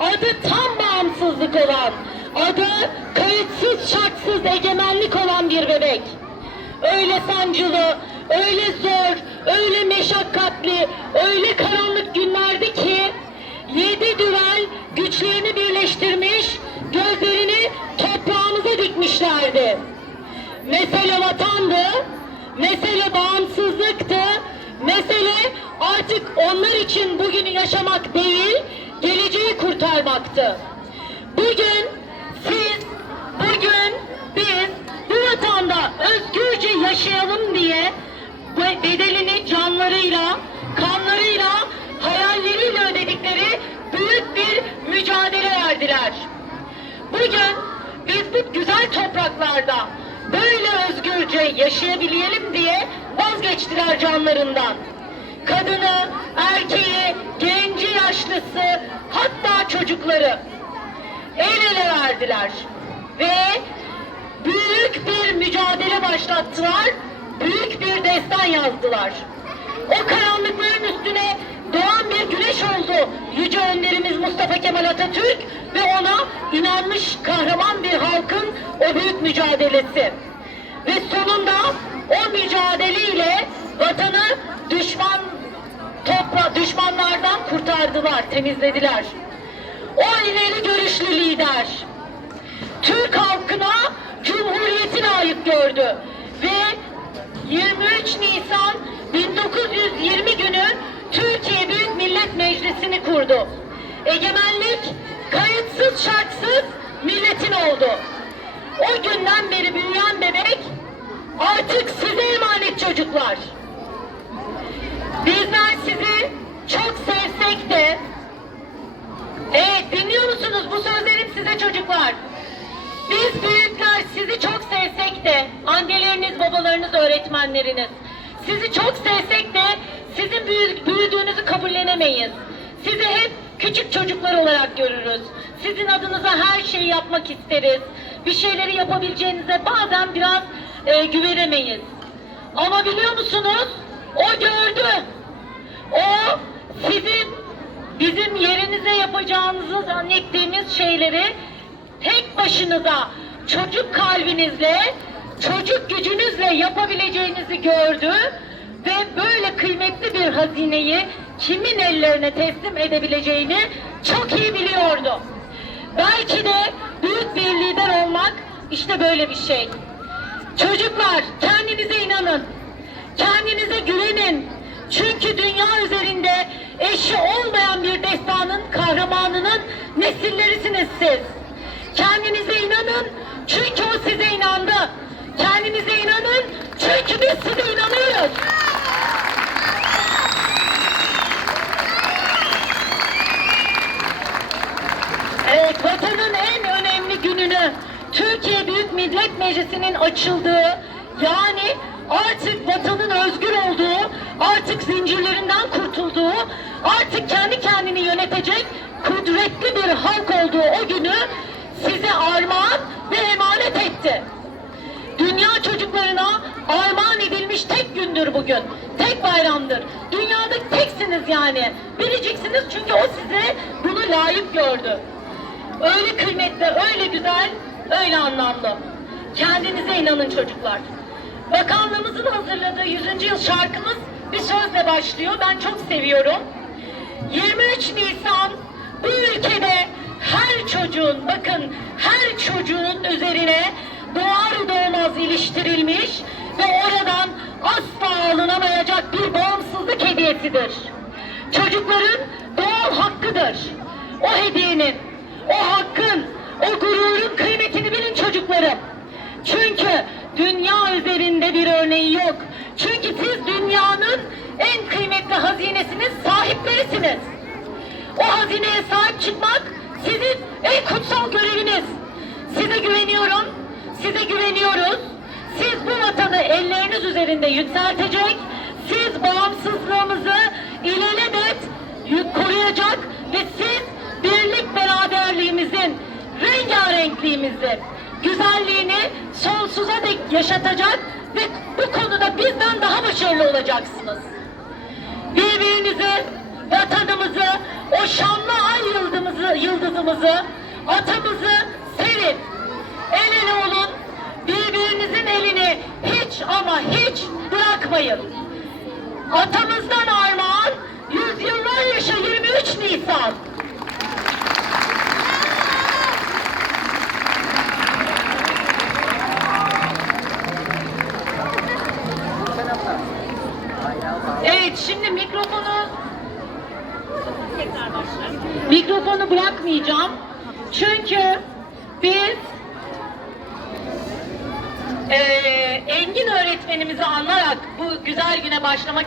adı tam bağımsızlık olan, adı kayıtsız şartsız egemenlik olan bir bebek. Öyle sancılı, öyle zor, öyle meşakkatli, öyle karanlık günlerdi ki yedi düvel güçlerini birleştirmiş, gözlerini toprağımıza dikmişlerdi. Mesele vatandı, mesele bağımsızlıktı, mesele artık onlar için bugünü yaşamak değil, geleceği kurtarmaktı. Bugün siz, bugün biz bu vatanda özgürce yaşayalım diye bedelini canlarıyla, kanlarıyla, hayalleriyle ödedikleri büyük bir mücadele verdiler. Bugün biz bu güzel topraklarda böyle özgürce yaşayabilelim diye vazgeçtiler canlarından. Kadını, erkeği, genci, yaşlısı, hatta çocukları el ele verdiler. Ve büyük bir mücadele başlattılar, büyük bir destan yazdılar. O karanlıkların üstüne doğan bir güneş oldu Yüce Önderimiz Mustafa Kemal Atatürk ve ona inanmış kahraman bir halkın o büyük mücadelesi. Ve sonunda o mücadeleyle kurtardılar, temizlediler. O ileri görüşlü lider Türk halkına cumhuriyeti layık gördü ve 23 Nisan 1920 günü Türkiye Büyük Millet Meclisi'ni kurdu. Egemenlik kayıtsız şartsız milletin oldu. O günden beri büyüyen bebek artık size emanet çocuklar. Bizler sizi çok sevsek de Evet dinliyor musunuz sözlerim size çocuklar? Biz büyükler sizi çok sevsek de anneleriniz, babalarınız, öğretmenleriniz sizi çok sevsek de sizin büyü- büyüdüğünüzü kabullenemeyiz. Sizi hep küçük çocuklar olarak görürüz. Sizin adınıza her şeyi yapmak isteriz. Bir şeyleri yapabileceğinize bazen biraz e, güvenemeyiz. Ama biliyor musunuz? O gördü. O sizin bizim yerinize yapacağınızı zannettiğimiz şeyleri tek başınıza çocuk kalbinizle, çocuk gücünüzle yapabileceğinizi gördü ve böyle kıymetli bir hazineyi kimin ellerine teslim edebileceğini çok iyi biliyordu. Belki de büyük bir lider olmak işte böyle bir şey. Çocuklar kendinize inanın. Kendinize güvenin. Çünkü dünya üzerinde eşi olmayan bir destanın kahramanının nesillerisiniz siz. Kendinize inanın çünkü o size inandı. Kendinize inanın çünkü biz size inanıyoruz. Evet, vatanın en önemli gününü Türkiye Büyük Millet Meclisi'nin açıldığı, yani artık vatanın özgür olduğu, artık zincirlerinden kurtulduğu, artık kendi kendini yönetecek kudretli bir halk olduğu o günü size armağan ve emanet etti. Dünya çocuklarına armağan edilmiş tek gündür bugün. Tek bayramdır. Dünyada teksiniz yani. Biriciksiniz çünkü o size bunu layık gördü. Öyle kıymetli, öyle güzel, öyle anlamlı. Kendinize inanın çocuklar. Bakanlığımızın hazırladığı 100. yıl şarkımız bir sözle başlıyor. Ben çok seviyorum. 23 Nisan bu ülkede her çocuğun, bakın her çocuğun üzerine doğar doğmaz iliştirilmiş ve oradan asla alınamayacak bir bağımsızlık hediyesidir. Çocukların doğal hakkıdır. O hediyenin, o hakkın, o gururun kıymetini bilin çocuklarım. Çünkü dünya üzerinde bir örneği yok. Çünkü siz dünyanın en kıymetli hazinesiniz, sahiplerisiniz. O hazineye sahip çıkmak sizin en kutsal göreviniz. Size güveniyorum, size güveniyoruz. Siz bu vatanı elleriniz üzerinde yükseltecek, siz bağımsızlığımızı ilelebet koruyacak ve siz birlik beraberliğimizin, rengarenkliğimizin, güzelliğini sonsuza dek yaşatacak ve bu konuda bizden daha başarılı olacaksınız birbirinizi, vatanımızı, o şanlı ay yıldızımızı, yıldızı atamızı, atamızı sevin. El ele olun, birbirinizin elini hiç ama hiç bırakmayın. Atamızdan armağan, yüzyıllar yaşa 23 Nisan. Mikrofonu bırakmayacağım. Çünkü biz eee Engin öğretmenimizi anlarak bu güzel güne başlamak